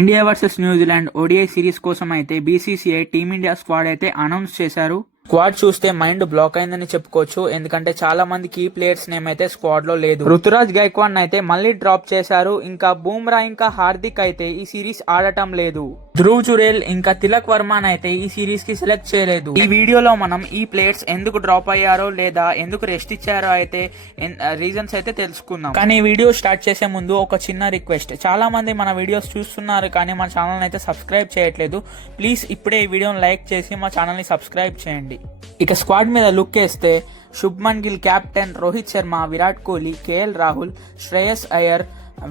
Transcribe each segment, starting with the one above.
India versus New Zealand ODI series కోసం అయితే BCCI team India squad అయితే అనౌన్స్ చేశారు. స్క్వాడ్ చూస్తే మైండ్ బ్లాక్ అయిందని చెప్పుకోవచ్చు. ఎందుకంటే చాలా మంది కీ ప్లేయర్స్ నేమ్ అయితే స్క్వాడ్ లో లేదు. రుతురాజ్ గైక్వాడ్ అయితే మళ్ళీ డ్రాప్ చేశారు. ఇంకా బూమ్రా ఇంకా హార్దిక్ అయితే ఈ సిరీస్ ఆడటం లేదు. ధ్రువ్ జురేల్ ఇంకా తిలక్ వర్మ అయితే ఈ సిరీస్ కి సెలెక్ట్ చేయలేదు. ఈ వీడియోలో మనం ఈ ప్లేయర్స్ ఎందుకు డ్రాప్ అయ్యారో లేదా ఎందుకు రెస్ట్ ఇచ్చారో అయితే రీజన్స్ అయితే తెలుసుకుందాం. కానీ ఈ వీడియో స్టార్ట్ చేసే ముందు ఒక చిన్న రిక్వెస్ట్. చాలా మంది మన వీడియోస్ చూస్తున్నారు కానీ మన ఛానల్ అయితే సబ్స్క్రైబ్ చేయట్లేదు. ప్లీజ్ ఇప్పుడే ఈ వీడియోని లైక్ చేసి మా ఛానల్ ని సబ్స్క్రైబ్ చేయండి. ఇక స్క్వాడ్ మీద లుక్ వేస్తే Shubman Gill captain, Rohit Sharma, Virat Kohli, KL Rahul, Shreyas Iyer,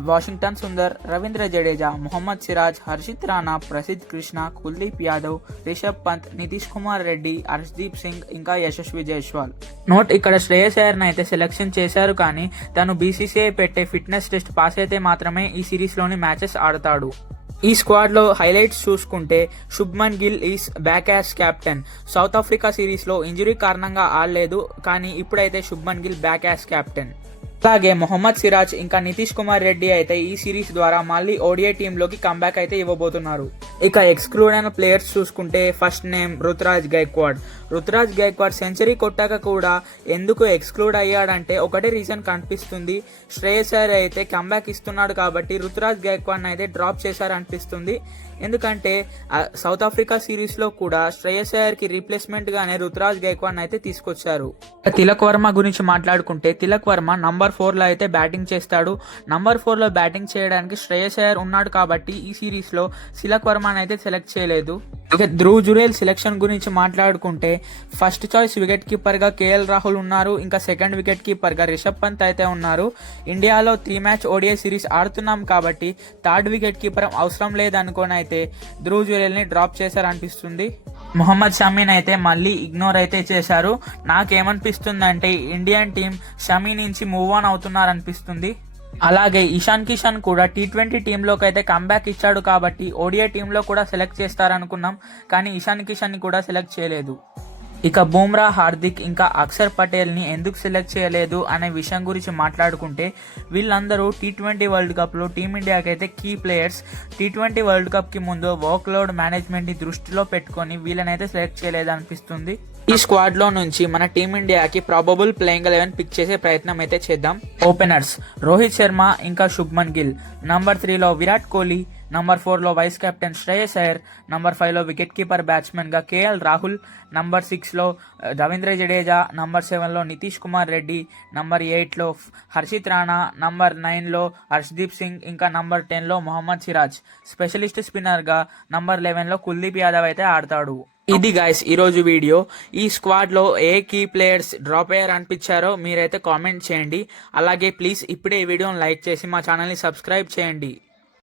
Washington Sundar, Ravindra Jadeja, Mohammed Siraj, Harshit Rana, Prasidh Krishna, Kuldeep Yadav, Rishabh Pant, Nitish Kumar Reddy, Harshdeep Singh ఇంకా యశస్వి జైస్వాల్. నోట్ ఇక్కడ శ్రేయస్ అయ్యర్ అయితే సెలెక్షన్ చేశారు కానీ తను బీసీసీఐ పెట్టే ఫిట్నెస్ టెస్ట్ పాస్ అయితే మాత్రమే ఈ సిరీస్ లోని మ్యాచెస్ ఆడతాడు. ఈ స్క్వాడ్ లో హైలైట్స్ చూసుకుంటే Shubman Gill is back as captain. South Africa series లో ఇంజురీ కారణంగా ఆడలేదు కానీ ఇప్పుడైతే Shubman Gill back as captain. అలాగే మొహమ్మద్ సిరాజ్ ఇంకా నితీష్ కుమార్ రెడ్డి అయితే ఈ సిరీస్ ద్వారా మళ్ళీ ఓడిఐ టీంలోకి కంబ్యాక్ అయితే ఇవ్వబోతున్నారు. ఇక ఎక్స్క్లూడ్ అయిన ప్లేయర్స్ చూసుకుంటే first name Ruturaj Gaikwad. Ruturaj Gaikwad century కొట్టాక కూడా ఎందుకు ఎక్స్క్లూడ్ అయ్యాడంటే ఒకటే రీజన్ కనిపిస్తుంది. శ్రేయస్ అయ్యర్ అయితే కంబ్యాక్ ఇస్తున్నాడు కాబట్టి రుతురాజ్ గైక్వాడ్ అయితే డ్రాప్ చేశారనిపిస్తుంది. ఎందుకంటే సౌత్ ఆఫ్రికా సిరీస్ లో కూడా శ్రేయస్ అయ్యర్ కి రీప్లేస్మెంట్ గానే రుతురాజ్ గైక్వాడ్ అయితే తీసుకొచ్చారు. తిలక్ వర్మ గురించి మాట్లాడుకుంటే తిలక్ వర్మ నంబర్ 4 లో అయితే బ్యాటింగ్ చేస్తాడు. నంబర్ 4 లో బ్యాటింగ్ చేయడానికి శ్రేయస్ అయ్యర్ ఉన్నాడు కాబట్టి ఈ సిరీస్ లో తిలక్ వర్మ అయితే సెలెక్ట్ చేయలేదు. ఇక ధ్రువ్ జురేల్ సెలెక్షన్ గురించి మాట్లాడుకుంటే ఫస్ట్ చాయిస్ వికెట్ కీపర్ గా కేఎల్ రాహుల్ ఉన్నారు. ఇంకా సెకండ్ వికెట్ కీపర్ గా రిషబ్ పంత్ అయితే ఉన్నారు. ఇండియాలో 3 మ్యాచ్ ఓడిఐ సిరీస్ ఆడుతున్నాం కాబట్టి థర్డ్ వికెట్ కీపర్ అవసరం లేదనుకోని అయితే ధ్రువ్ జురేల్ ని డ్రాప్ చేశారనిపిస్తుంది. మొహమ్మద్ షమీన్ అయితే మళ్ళీ ఇగ్నోర్ అయితే చేశారు. నాకేమనిపిస్తుందంటే ఇండియన్ టీం షమీ నుంచి మూవ్ ఆన్ అవుతున్నారనిపిస్తుంది. అలాగే ఇషాన్ కిషన్ కూడా T20 టీంలోకి అయితే కంబ్యాక్ ఇచ్చాడు కాబట్టి ఓడిఐ టీంలో కూడా సెలెక్ట్ చేస్తారనుకున్నాం కానీ ఇషాన్ కిషన్ ని కూడా సెలెక్ట్ చేయలేదు. ఇక బూమ్రా, హార్దిక్ ఇంకా అక్షర్ పటేల్ ని ఎందుకు సెలెక్ట్ చేయలేదు అనే విషయం గురించి మాట్లాడుకుంటే వీళ్ళందరూ T20 వరల్డ్ కప్ లో టీమిండియాకి అయితే key players. T20 world cup కి ముందు వర్క్ లోడ్ మేనేజ్మెంట్ ని దృష్టిలో పెట్టుకొని వీళ్ళనైతే సెలెక్ట్ చేయలేదు అనిపిస్తుంది. ఈ స్క్వాడ్ లో నుంచి మన టీమిండియాకి ప్రాబబుల్ ప్లేయింగ్ 11 పిక్ చేసే ప్రయత్నం అయితే చేద్దాం. ఓపెనర్స్ రోహిత్ శర్మ ఇంకా శుభ్మన్ గిల్, నంబర్ 3 లో విరాట్ కోహ్లీ, నంబర్ 4 లో vice captain Shreyas Iyer, number 5 లో వికెట్ కీపర్ బ్యాట్స్మెన్ గా కేఎల్ రాహుల్, నంబర్ 6 లో రవీంద్ర జడేజా, నంబర్ 7 లో నితీష్ కుమార్ రెడ్డి, నంబర్ 8 లో హర్షిత్ రాణా, నంబర్ 9 లో హర్షదీప్ సింగ్ ఇంకా నంబర్ 10 లో మొహమ్మద్ సిరాజ్. స్పెషలిస్ట్ స్పిన్నర్ గా నంబర్ 11 లో కుల్దీప్ యాదవ్ అయితే ఆడతాడు. ఇది గైస్ ఈరోజు వీడియో. ఈ స్క్వాడ్ లో ఏ కీ ప్లేయర్స్ డ్రాప్ అయ్యారు అనిపించారో మీరైతే కామెంట్ చేయండి. అలాగే ప్లీజ్ ఇప్పుడే ఈ వీడియోని లైక్ చేసి మా ఛానల్ ని సబ్స్క్రైబ్ చేయండి.